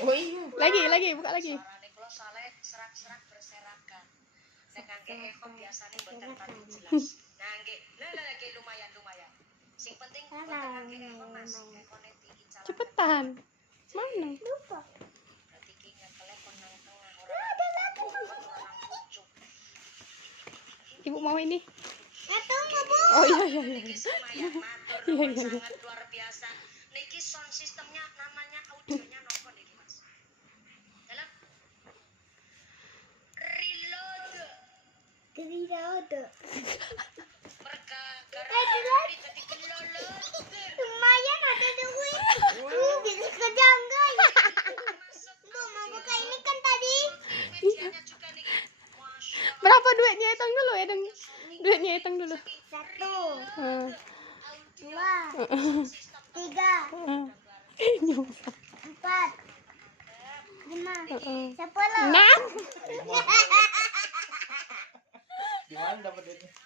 Oh iya. Lagi, buka lagi. Suarane kula soalnya serak-serak berserakan. Nek nggih Eko biasane mboten pati jelas. Nah nggih, lagi lumayan. Sing penting mboten nggih Eko Mas. Ekone tinggi calon. Cepetan. Mana? Lupa. Berarti ki nyekelnya kon nang tengah orang pucuk. Ibu mau ini? Tunggu, Bu. Oh iya. Niki lumayan matur nuwun sangat luar biasa. Niki sound sistemnya namanya audionya nopo niki Mas? Halo? Reload. Mereka gara-gara tadi kelolot. Lumayan ada duit. Bisa kerja enggak? Bu, mau buka ini kan tadi. Medianya juga niki. Masya Berapa duitnya? Hitung dulu, Edeng. Duitnya hitung dulu. 1, 2, 3, 4, 5, 10. Nah. Hahaha. Di mana dapat duitnya?